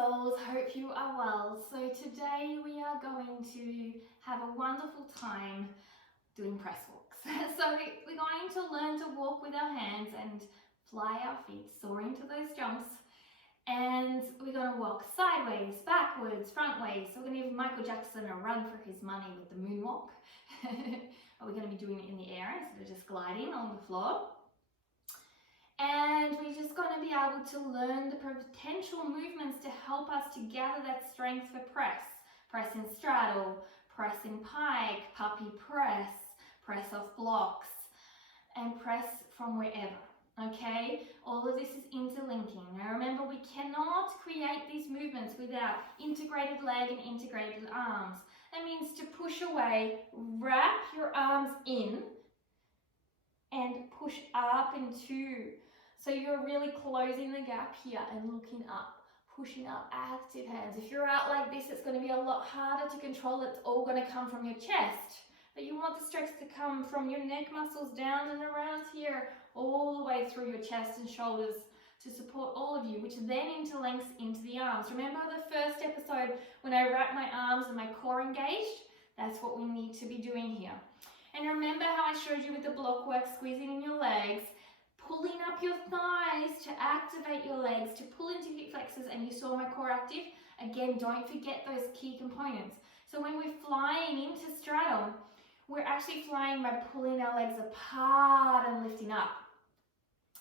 souls, hope you are well. So today we are going to have a wonderful time doing press walks. So we're going to learn to walk with our hands and fly our feet, soar into those jumps. And we're going to walk sideways, backwards, front ways. So we're going to give Michael Jackson a run for his money with the moonwalk. We're going to be doing it in the air instead of just gliding on the floor. And we're just going to be able to learn the potential movements to help us to gather that strength for press. Press in straddle, press in pike, puppy press, press off blocks, and press from wherever. Okay, all of this is interlinking. Now remember, we cannot create these movements without integrated leg and integrated arms. That means to push away, wrap your arms in, and push up and two. So you're really closing the gap here and looking up, pushing up, active hands. If you're out like this, it's going to be a lot harder to control. It's all going to come from your chest. But you want the stretch to come from your neck muscles down and around here, all the way through your chest and shoulders to support all of you, which then interlinks into the arms. Remember the first episode when I wrapped my arms and my core engaged? That's what we need to be doing here. And remember how I showed you with the block work, squeezing in your legs, pulling up your thighs to activate your legs, to pull into hip flexors, and you saw my core active? Again, don't forget those key components. So when we're flying into straddle, we're actually flying by pulling our legs apart and lifting up.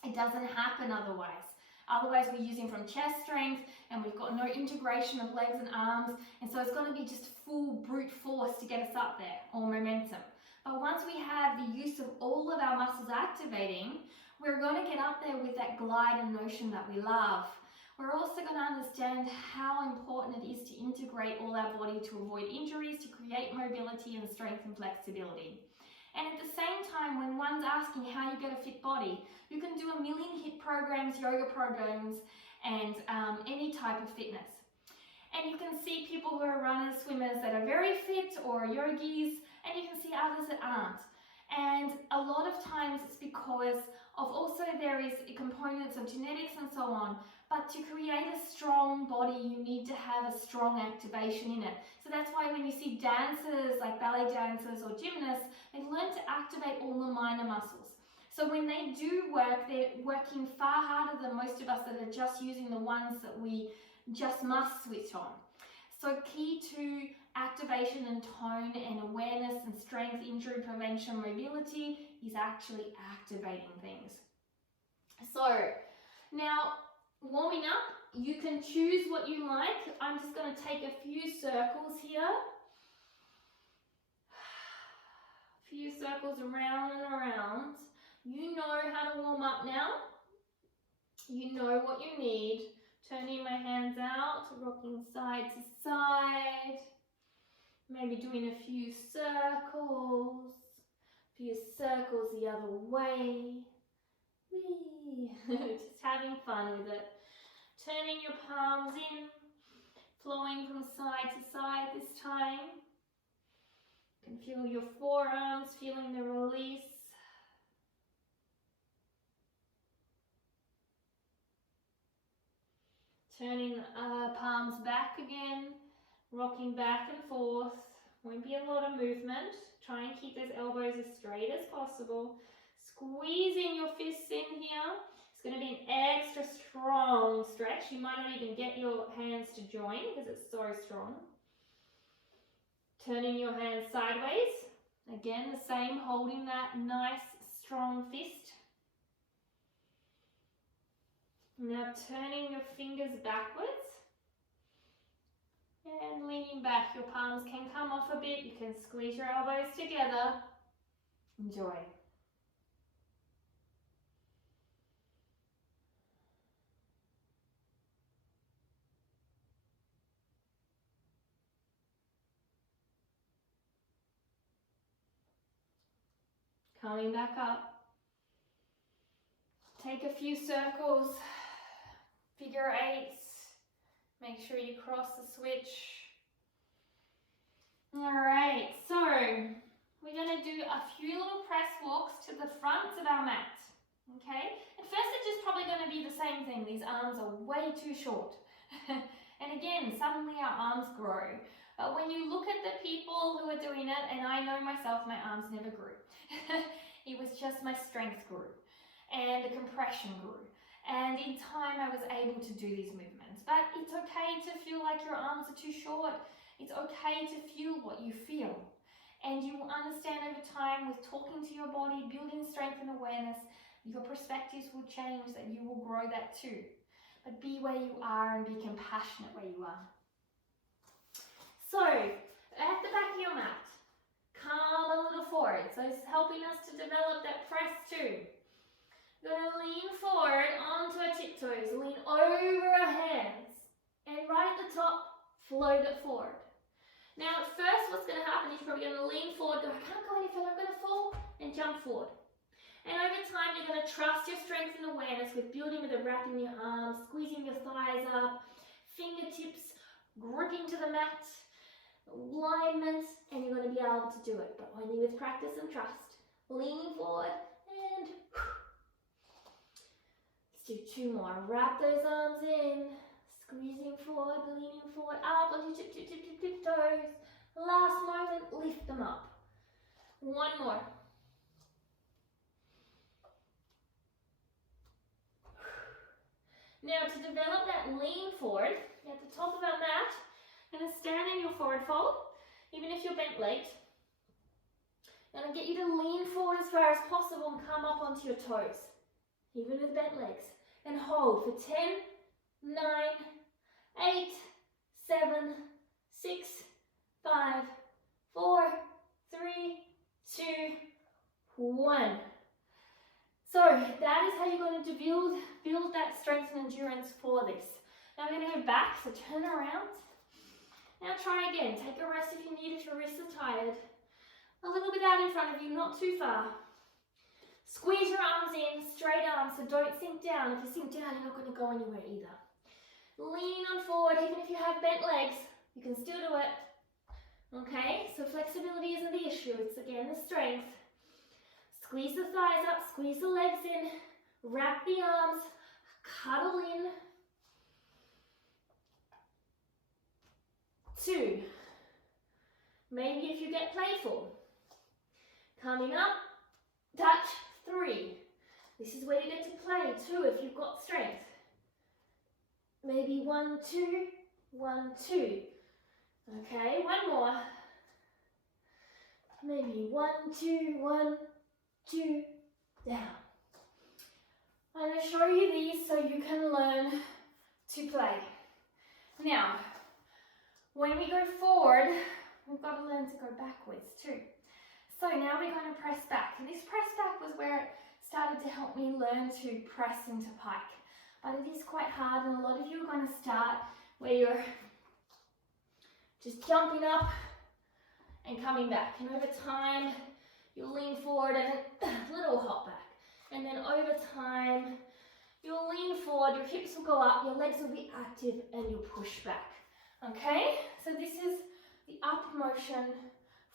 It doesn't happen otherwise. Otherwise, we're using from chest strength and we've got no integration of legs and arms, and so it's going to be just full brute force to get us up there, or momentum. But once we have the use of all of our muscles activating, we're going to get up there with that glide and motion that we love. We're also going to understand how important it is to integrate all our body to avoid injuries, to create mobility and strength and flexibility. And at the same time, when one's asking how you get a fit body, you can do a million HIIT programs, yoga programs, and any type of fitness. And you can see people who are runners, swimmers that are very fit, or yogis, and you can see others that aren't. And a lot of times it's because of also there is components of genetics and so on, but to create a strong body, you need to have a strong activation in it. So that's why when you see dancers, like ballet dancers or gymnasts, they learn to activate all the minor muscles. So when they do work, they're working far harder than most of us that are just using the ones that we just must switch on. So key to activation and tone and awareness and strength, injury prevention, mobility is actually activating things. So now warming up, you can choose what you like. I'm just going to take a few circles here. A few circles around and around. You know how to warm up now. You know what you need. Turning my hands out, rocking side to side. Maybe doing a few circles the other way. Whee! Just having fun with it. Turning your palms in, flowing from side to side this time. You can feel your forearms, feeling the release. Turning palms back again, rocking back and forth. Won't be a lot of movement. Try and keep those elbows as straight as possible. Squeezing your fists in here. It's going to be an extra strong stretch. You might not even get your hands to join because it's so strong. Turning your hands sideways. Again, the same, holding that nice strong fist. Now turning your fingers backwards and leaning back. Your palms can come off a bit. You can squeeze your elbows together. Enjoy. Coming back up. Take a few circles. Figure eights, make sure you cross the switch. All right, so we're going to do a few little press walks to the front of our mat, okay? At first it's just probably going to be the same thing. These arms are way too short. And And again, suddenly our arms grow. But when you look at the people who are doing it, and I know myself, my arms never grew. It was just my strength grew and the compression grew. And in time, I was able to do these movements. But it's okay to feel like your arms are too short. It's okay to feel what you feel. And you will understand over time with talking to your body, building strength and awareness, your perspectives will change, that you will grow that too. But be where you are and be compassionate where you are. So, at the back of your mat, come a little forward. So it's helping us to develop that press too. We're going to lean forward onto our tiptoes, lean over our hands, and right at the top, float it forward. Now at first what's going to happen is you're probably going to lean forward, go, I can't go any further, I'm going to fall, and jump forward. And over time you're going to trust your strength and awareness with building with the wrapping your arms, squeezing your thighs up, fingertips gripping to the mat, alignment, and you're going to be able to do it, but only with practice and trust. Leaning forward and let's do 2 more. Wrap those arms in, squeezing forward, leaning forward, up onto your tiptoes. Last moment, lift them up. 1 more. Now to develop that lean forward, at the top of our mat, you're going to stand in your forward fold, even if you're bent legged. I'm going to get you to lean forward as far as possible and come up onto your toes, even with bent legs. And hold for 10, 9, 8, 7, 6, 5, 4, 3, 2, 1. So that is how you're going to build that strength and endurance for this. Now I'm going to go back, so turn around. Now try again. Take a rest if you need, if your wrists are tired. A little bit out in front of you, not too far. Squeeze your arms in, straight arms, so don't sink down. If you sink down, you're not going to go anywhere either. Lean on forward, even if you have bent legs, you can still do it. Okay, so flexibility isn't the issue, it's again the strength. Squeeze the thighs up, squeeze the legs in, wrap the arms, cuddle in. 2. Maybe if you get playful. Coming up, touch. 3. This is where you get to play. 2 if you've got strength. Maybe 1, 2, 1, 2. Okay, 1 more. Maybe 1, 2, 1, 2, down. I'm going to show you these so you can learn to play. Now, when we go forward, we've got to learn to go backwards too. So now we're going to press back. And this press back was where it started to help me learn to press into pike. But it is quite hard, and a lot of you are going to start where you're just jumping up and coming back. And over time, you'll lean forward and a little hop back. And then over time, you'll lean forward, your hips will go up, your legs will be active, and you'll push back. Okay? So this is the up motion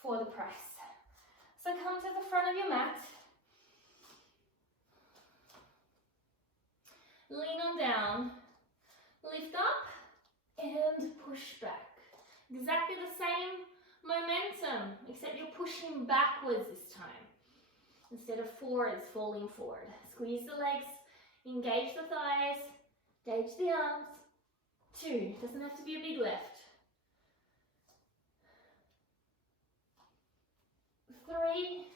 for the press. So come to the front of your mat. Lean on down, lift up, and push back. Exactly the same momentum, except you're pushing backwards this time. Instead of forwards, falling forward. Squeeze the legs, engage the thighs, engage the arms. 2, doesn't have to be a big lift. 3,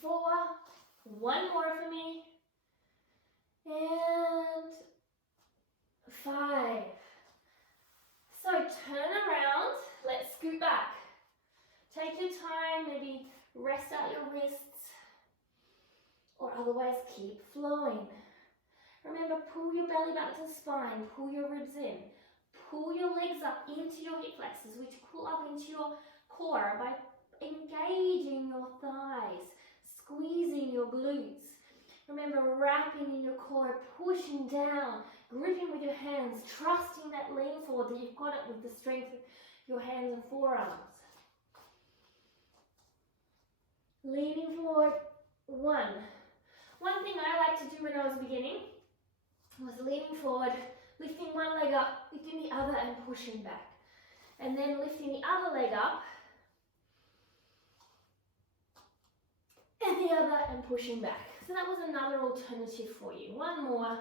4, 1 more for me, and 5. So turn around, let's scoot back. Take your time, maybe rest out your wrists, or otherwise keep flowing. Remember, pull your belly back to the spine, pull your ribs in, pull your legs up into your hip flexors, which pull up into your core by engaging your thighs, squeezing your glutes. Remember, wrapping in your core, pushing down, gripping with your hands, trusting that lean forward that you've got it with the strength of your hands and forearms. Leaning forward. 1. One thing I like to do when I was was beginning was leaning forward, lifting one leg up, lifting the other and pushing back. And then lifting the other leg up and the other and pushing back. So that was another alternative for you. One more.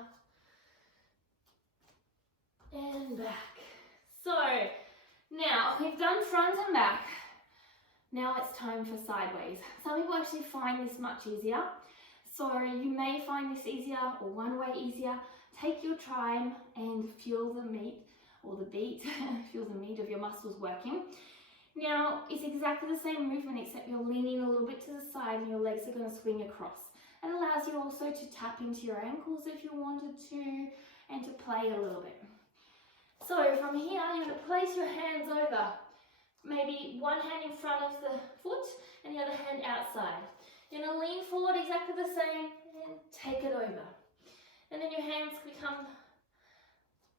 And back. So now we've done front and back. Now it's time for sideways. Some people actually find this much easier. So you may find this easier or one way easier. Take your time and feel the meat or the beat, feel the meat of your muscles working. Now it's exactly the same movement except you're leaning a little bit to the side and your legs are going to swing across. It allows you also to tap into your ankles if you wanted to and to play a little bit. So from here you're going to place your hands over, maybe one hand in front of the foot and the other hand outside. You're going to lean forward exactly the same and take it over. And then your hands become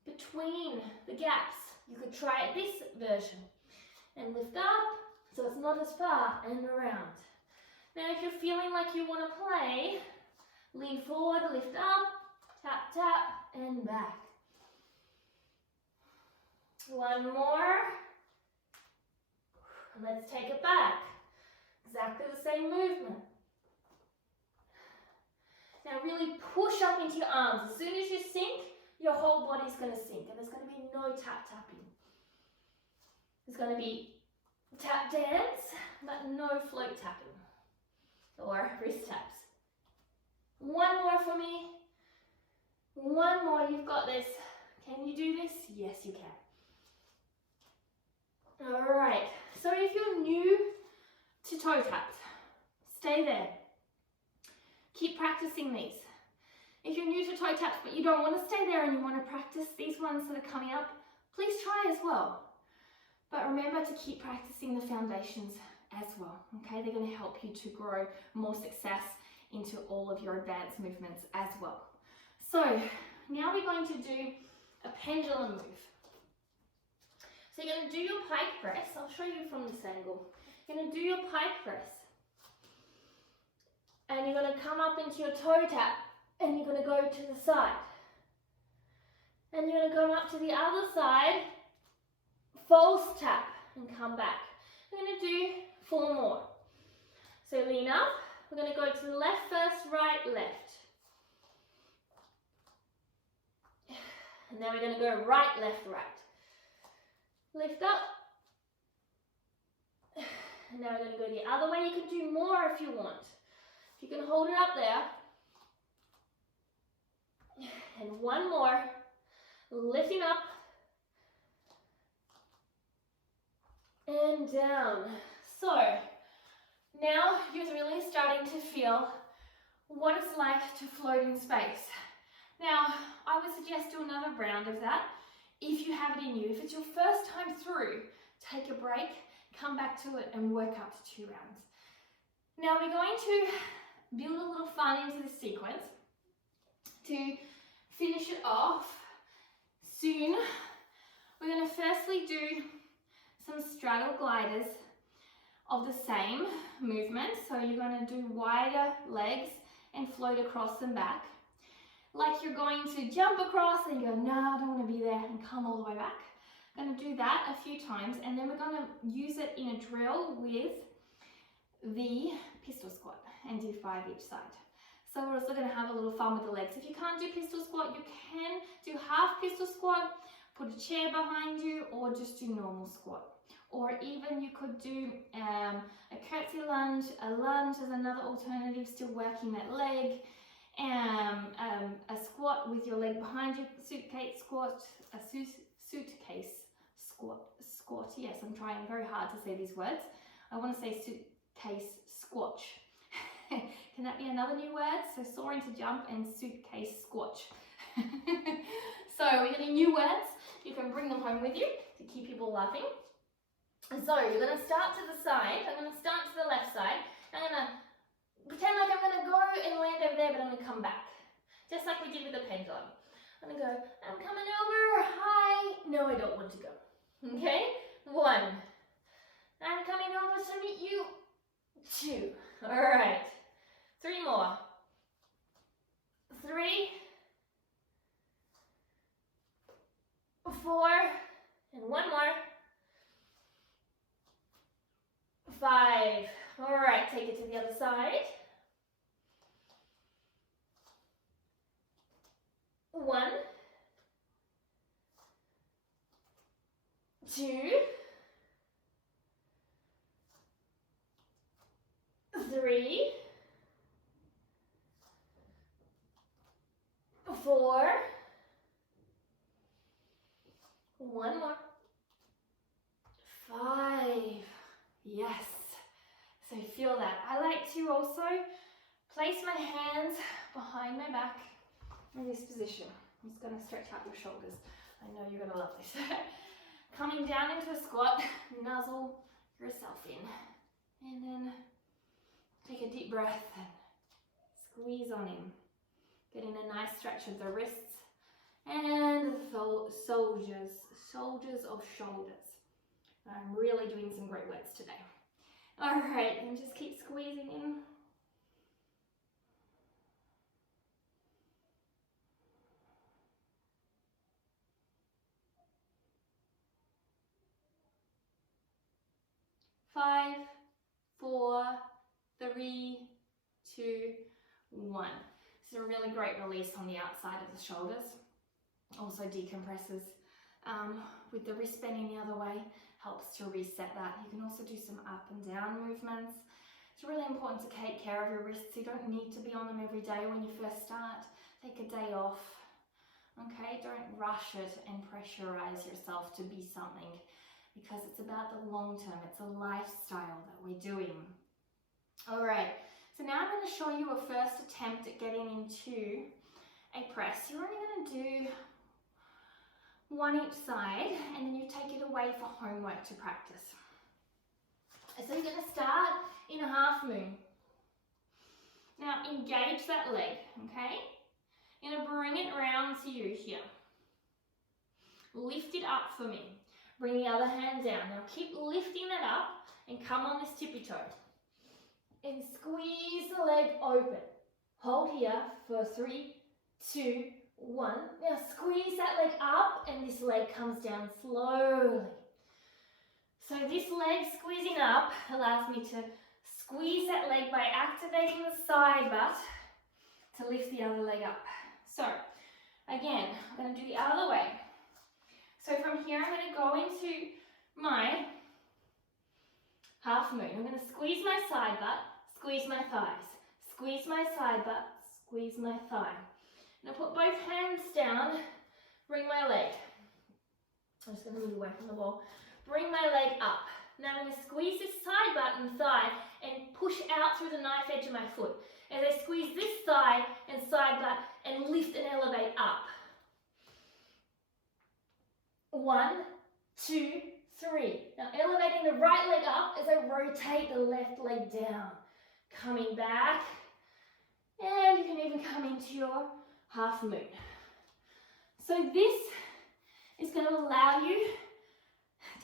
between the gaps. You could try this version and lift up so it's not as far and around. Now if you're feeling like you want to play, lean forward, lift up, tap, tap and back. One more. Let's take it back. Exactly the same movement. Now really push up into your arms. As soon as you sink, your whole body's going to sink and there's going to be no tap tapping. There's going to be tap dance, but no float tapping or wrist taps. One more for me. One more, you've got this. Can you do this? Yes, you can. All right, so if you're new to toe taps, stay there. Keep practicing these. If you're new to toe taps but you don't want to stay there and you want to practice these ones that are coming up, please try as well. But remember to keep practicing the foundations as well, okay? They're going to help you to grow more success into all of your advanced movements as well. So now we're going to do a pendulum move. So you're going to do your pike press. I'll show you from this angle. You're going to do your pike press. And you're going to come up into your toe tap and you're going to go to the side. And you're going to come up to the other side, false tap and come back. We're going to do 4 more. So lean up. We're going to go to the left first, right, left. And then we're going to go right, left, right. Lift up. And now we're going to go the other way. You can do more if you want. You can hold it up there. And one more. Lifting up. And down. So, now you're really starting to feel what it's like to float in space. Now, I would suggest do another round of that if you have it in you. If it's your first time through, take a break, come back to it and work up to 2 rounds. Now we're going to build a little fun into this sequence. To finish it off soon, we're going to firstly do some straddle gliders of the same movement. So you're going to do wider legs and float across and back. Like you're going to jump across and go, no, I don't want to be there, and come all the way back. I'm going to do that a few times and then we're going to use it in a drill with the pistol squat and do 5 each side. So we're also going to have a little fun with the legs. If you can't do pistol squat, you can do half pistol squat, put a chair behind you, or just do normal squat. Or even you could do a curtsy lunge. A lunge is another alternative, still working that leg. A squat with your leg behind you, suitcase squat, suitcase squat. Yes, I'm trying very hard to say these words. I want to say suitcase squatch. Can that be another new word? So soaring to jump and suitcase squatch. So we're getting new words. You can bring them home with you to keep people laughing. So you're going to start to the side. I'm going to start to the left side. I'm going to pretend like I'm going to go and land over there, but I'm going to come back. Just like we did with the pendulum. I'm going to go, I'm coming over, hi. No, I don't want to go. Okay? 1. I'm coming over to meet you. 2. All right. 3 more. 3, 4, and one more. 5. All right, take it to the other side. 1, 2, 3, 4, one more, 5. Yes. So feel that. I like to also place my hands behind my back in this position. I'm just going to stretch out your shoulders. I know you're going to love this. Coming down into a squat, nuzzle yourself in. And then take a deep breath and squeeze on in. Getting a nice stretch of the wrists and the soldiers of shoulders. I'm really doing some great works today. All right, and just keep squeezing in. Five, 4, 3, 2, 1. This is a really great release on the outside of the shoulders. Also decompresses with the wrist bending the other way. Helps to reset that. You can also do some up and down movements. It's really important to take care of your wrists. You don't need to be on them every day when you first start. Take a day off. Okay, don't rush it and pressurize yourself to be something, because it's about the long term. It's a lifestyle that we're doing. All right, so now I'm going to show you a first attempt at getting into a press. You're only going to do one each side, and then you take it away for homework to practice. So you're going to start in a half moon. Now engage that leg, okay? You're going to bring it round to you here. Lift it up for me. Bring the other hand down. Now keep lifting it up and come on this tippy toe. And squeeze the leg open. Hold here for 3, 2, 1. Now squeeze that leg up and this leg comes down slowly. So this leg squeezing up allows me to squeeze that leg by activating the side butt to lift the other leg up. So again, I'm going to do the other way. So from here I'm going to go into my half moon. I'm going to squeeze my side butt, squeeze my thighs, squeeze my side butt, squeeze my thigh. Now put both hands down, bring my leg. I'm just going to move away from the wall. Bring my leg up. Now I'm going to squeeze this side butt and thigh and push out through the knife edge of my foot. As I squeeze this thigh and side butt and lift and elevate up. 1, 2, 3. Now elevating the right leg up as I rotate the left leg down. Coming back. And you can even come into your half moon. So this is going to allow you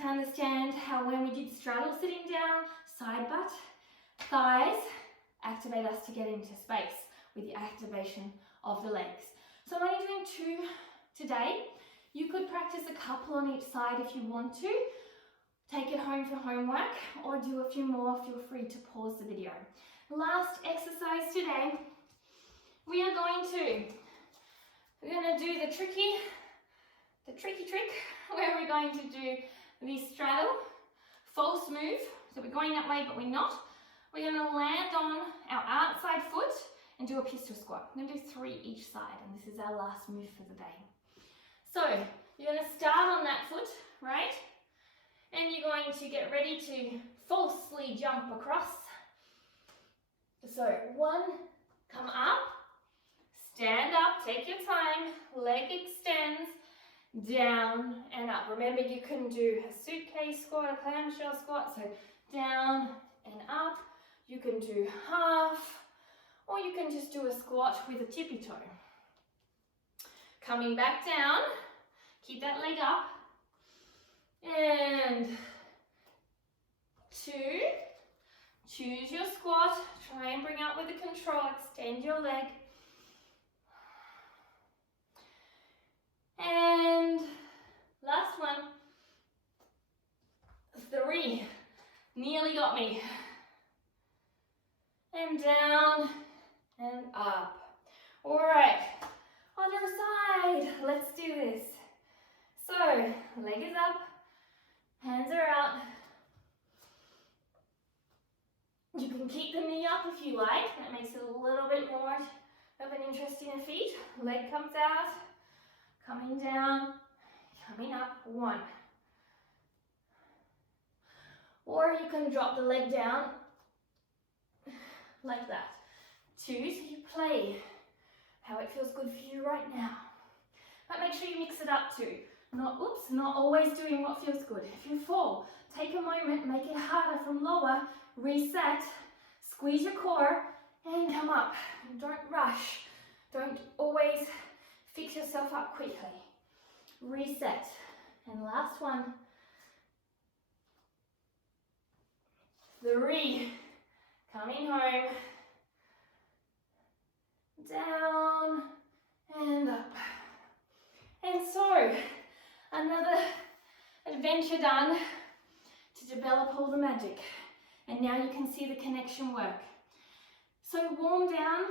to understand how when we did straddle sitting down, side butt, thighs, activate us to get into space with the activation of the legs. So I'm only doing 2 today. You could practice a couple on each side if you want to. Take it home for homework or do a few more. Feel free to pause the video. Last exercise today, we're going to do the tricky trick where we're going to do the straddle, false move. So we're going that way, but we're not. We're going to land on our outside foot and do a pistol squat. I'm going to do 3 each side, and this is our last move for the day. So you're going to start on that foot, right? And you're going to get ready to falsely jump across. So 1, come up, stand up, take your time, leg extends, down and up. Remember, you can do a suitcase squat, a clamshell squat, so down and up. You can do half, or you can just do a squat with a tippy toe. Coming back down, keep that leg up, and 2, choose your squat, try and bring up with a control, extend your leg, got me. And down and up. All right, other side. Let's do this. So, leg is up, hands are out. You can keep the knee up if you like. That makes it a little bit more of an interest in your feet. Leg comes out, coming down, coming up. 1. Or you can drop the leg down like that. 2, so you play how it feels good for you right now. But make sure you mix it up too. Not always doing what feels good. If you fall, take a moment, make it harder from lower, reset, squeeze your core, and come up. Don't rush. Don't always fix yourself up quickly. Reset. And last one. 3. Coming home. Down and up. And so, another adventure done to develop all the magic. And now you can see the connection work. So warm down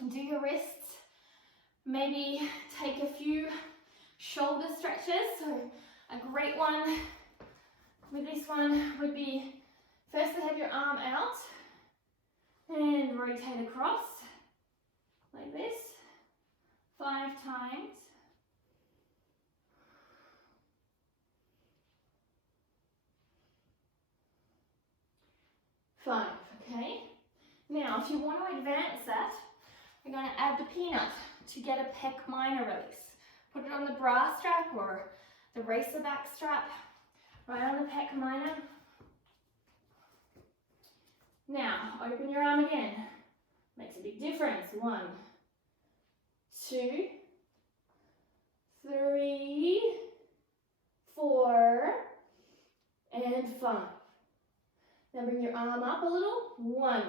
and do your wrists. Maybe take a few shoulder stretches. So a great one with this one would be first to have your arm out and rotate across like this 5 times. Okay? Now, if you want to advance that, we're going to add the peanut to get a pec minor release. Put it on the bra strap or the racer back strap, right on the pec minor. Now, open your arm again. Makes a big difference. 1, 2, 3, 4, and 5. Now bring your arm up a little. 1.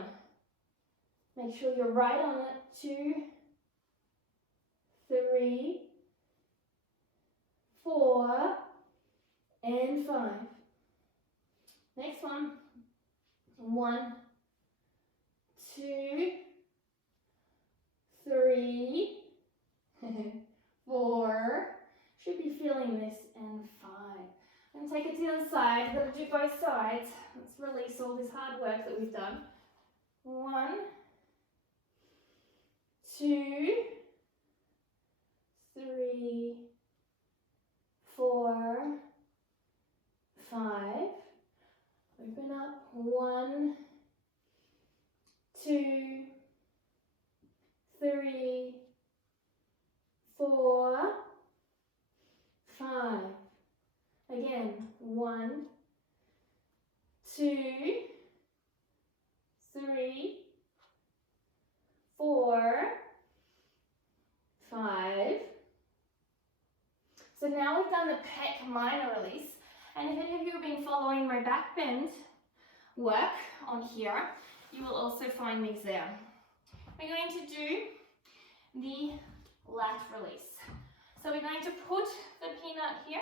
Make sure you're right on it. 2, 3, 4, and 5. Next one. 1, 2, 3, 4. Should be feeling this, and 5. And take it to the other side. We've got to do both sides. Let's release all this hard work that we've done. 1, 2, 3, 4, 5. Open up. 1, 2, 3, 4, 5. Again, 1, 2, 3, 4, 5. So now we've done the pec minor release, and if any of you have been following my back bend work on here, you will also find these there. We're going to do the lat release. So we're going to put the peanut here.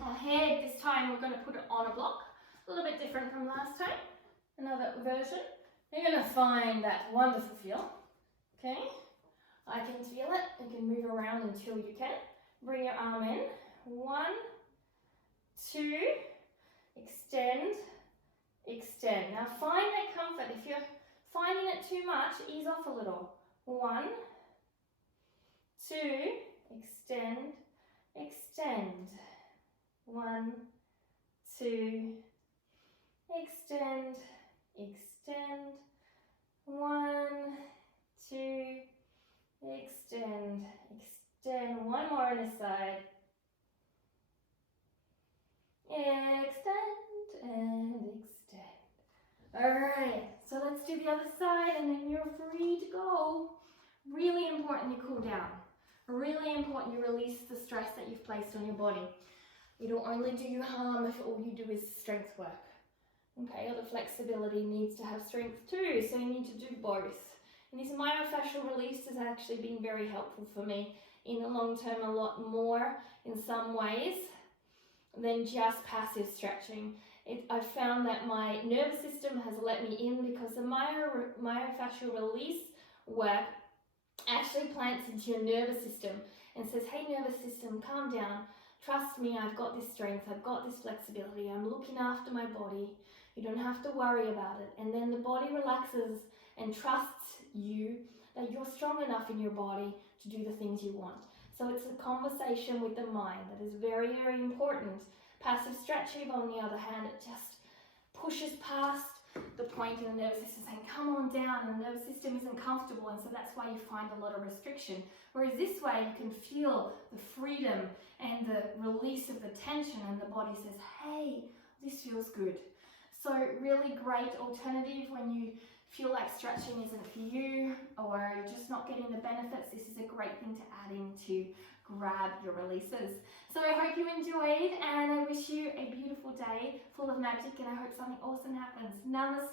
Our head, this time we're going to put it on a block. A little bit different from last time. Another version. You're going to find that wonderful feel. Okay? I can feel it. You can move around until you can. Bring your arm in. 1, 2, extend, extend. Now find that comfort. If you're finding it too much, ease off a little. 1, 2, extend, extend. 1, 2, extend, extend. 1, 2, extend, extend. One more on this side. Extend and extend. Alright, so let's do the other side and then you're free to go. Really important you cool down. Really important you release the stress that you've placed on your body. You don't only do you harm if all you do is strength work. Okay, or the flexibility needs to have strength too, so you need to do both. And this myofascial release has actually been very helpful for me in the long term, a lot more in some ways than just passive stretching. I've found that my nervous system has let me in because the myofascial release work actually plants into your nervous system and says, hey nervous system, calm down, trust me, I've got this strength, I've got this flexibility, I'm looking after my body, you don't have to worry about it. And then the body relaxes and trusts you that you're strong enough in your body to do the things you want. So it's a conversation with the mind that is very, very important. Passive stretching, on the other hand, it just pushes past the point in the nervous system saying, come on down, and the nervous system isn't comfortable, and so that's why you find a lot of restriction. Whereas this way, you can feel the freedom and the release of the tension, and the body says, hey, this feels good. So really great alternative when you feel like stretching isn't for you, or you're just not getting the benefits. This is a great thing to add in to grab your releases. So I hope you enjoyed, and I wish you a beautiful day full of magic, and I hope something awesome happens. Namaste.